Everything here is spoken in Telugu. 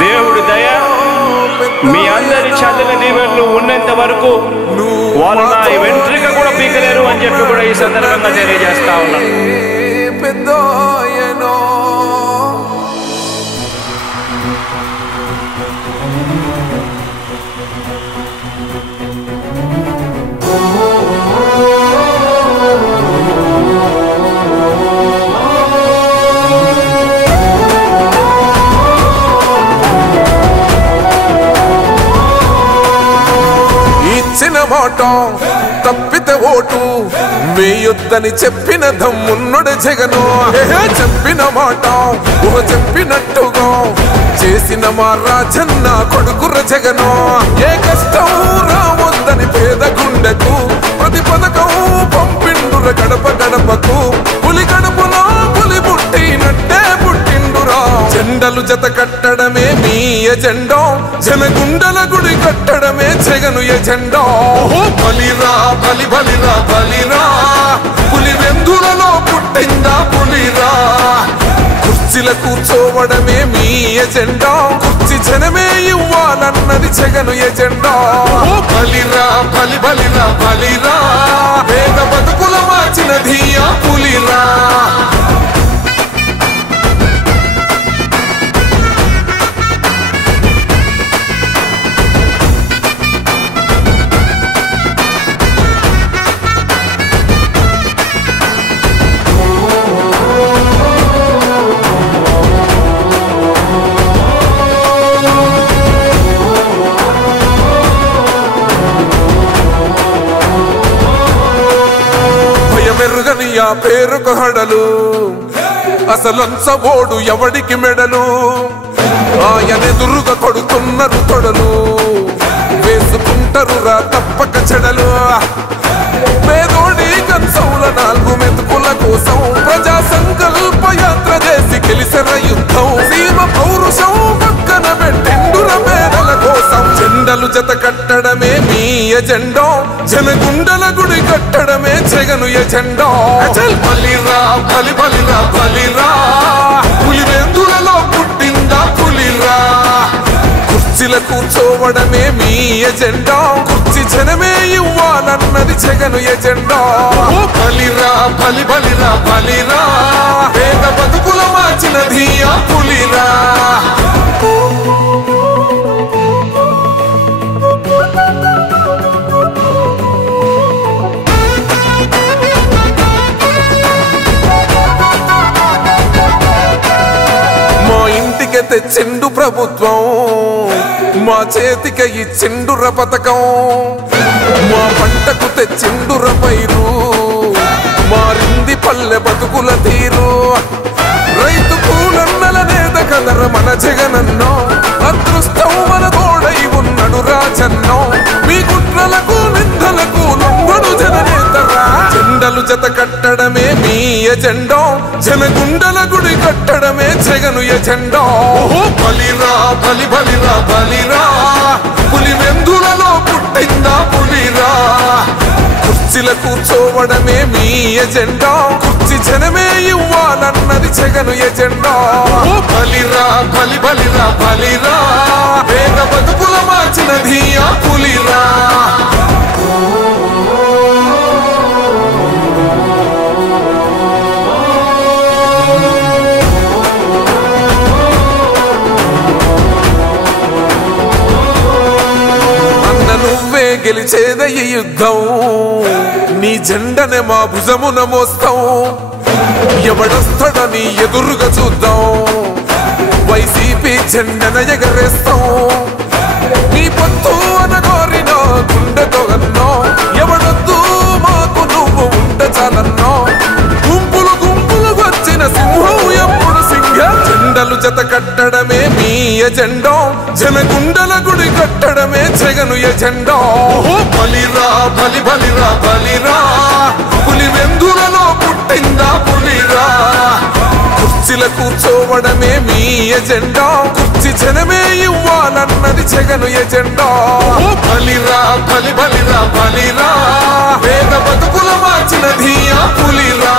దేవుడి దయ మీ అందరి చల్లని దీవెనలు ఉన్నంత వరకు వాళ్ళు నా వెంట్రుక కూడా పీకలేరు అని చెప్పి కూడా ఈ సందర్భంగా తెలియజేస్తా ఉన్నాను. మాట తప్పితే ఓటు వేయొద్దని చెప్పిన దమ్మున్నడు జగను. చెప్పిన మాట చెప్పినట్టుగా చేసిన మా రాజన్న కొడుకుర జగను. ఏ కష్టం రావద్దని పేద గుండెకు ప్రతి పథకం పంపిండుర గడప గడపకు. పులి గడపలో పులి పుట్టినట్టే పుట్టిండురా. జెండలు జత కట్టడమే మీ ఎజెండా, జనగుండల గుడి కట్టడమే జగను ఎజెండా. బలిరా బలి బలిరా బలిరా, పులి వెందులలో పుట్టిందా పులిరా. కుర్చీల కూర్చోవడమే మీ ఎజెండా, కుర్చీ జనమే ఇవ్వాలన్నది జగను ఎజెండా. బలిరా బలి బలిరా బలిరా, పేద బతుకుల మార్చినది ఆ పులిరా. మెరుగని ఆ పేరుకు హడలు, అసలంచబోడు ఎవడికి మెడలు. ఆయనెదురుగా కొడుతున్నారు తొడలు, వేసుకుంటారు రా తప్పక చెడలు. పేదోడి కంచౌల 4 మెతుకుల కోసం ప్రజా సంకల్ప యాత్ర చేసి గెలిసిన యుద్ధం. సీమ పౌరుషం పక్కన పెట్టిండుర పేదల కోసం. జెండలు జత కట్టడమే మీ ఎజెండా, జనగుండల గుడి కట్టడమే జగను ఎజెండా. బలిరా బలి బలిరా బలిరా, పులి వెందులలో పుట్టిందా పులిరా. కుర్చీల కూర్చోవడమే మీ ఎజెండా, కుర్చీ జనమే ఇవ్వాలన్నది జగను ఎజెండా. బలిరా బలి బలిరా బలిరా, పేద బతుకుల మార్చినది ఆ పులిరా. తెచ్చిండు ప్రభుత్వం, మా చేతికి ఇచ్చిండుర పథకం. మా పంటకు తెచ్చిండుర పైరు, మారింది పల్లె బతుకుల తీరు. రైతు కూలన్నల నేత కదర మన జగనన్నో, అదృష్టం మన తోడై ఉన్నడు రాజన్నో. మీ కుట్రలకు నిందలకు లొంగడు జననేతరా. జెండలు జత కట్టడమే మీ ఎజెండా, జనగుండల గుడి కట్టడమే జగను ఎజెండా. బలిరా బలి బలిరా బలిరా, పులి వెందులలో పుట్టిందా పులిరా. కుర్చీల కూర్చోవడమే మీ ఎజెండా, కుర్చీ జనమే ఇవ్వాలన్నది జగను ఎజెండా. బలిరా బలి బలిరా బలిరా, పేద బతుకుల మార్చినది ఆ పులిరా. గెలిచేద ఈ యుద్ధం, నీ జెండనే మా భుజమున మోస్తాం. ఎవడొస్తాడని ఎదురుగా చూద్దాం, వైసీపీ జెండన ఎగరేస్తాం. నీ పొత్తు అనగోరిన గుండెతో అన్నో, ఎవడొద్దు మాకు నువ్వు ఉంటే చాలన్నో. గుంపులు గుంపులు వచ్చిన సింహం ఎప్పుడు సింహ. జెండలు జత కట్టడమే మీ ఎజెండా, జనగుండల గుడి కట్టడమే జగను ఎజెండా. బలిరా బలి బలిరా బలిరా, పులి వెందులలో పుట్టిందా పులిరా. కుర్చీల కూర్చోవడమే మీ ఎజెండా, కుర్చీ జనమే ఇవ్వాలన్నది జగను ఎజెండా. బలిరా బలి బలిరా బలిరా, పేద బతుకుల మార్చినది ఆ పులిరా.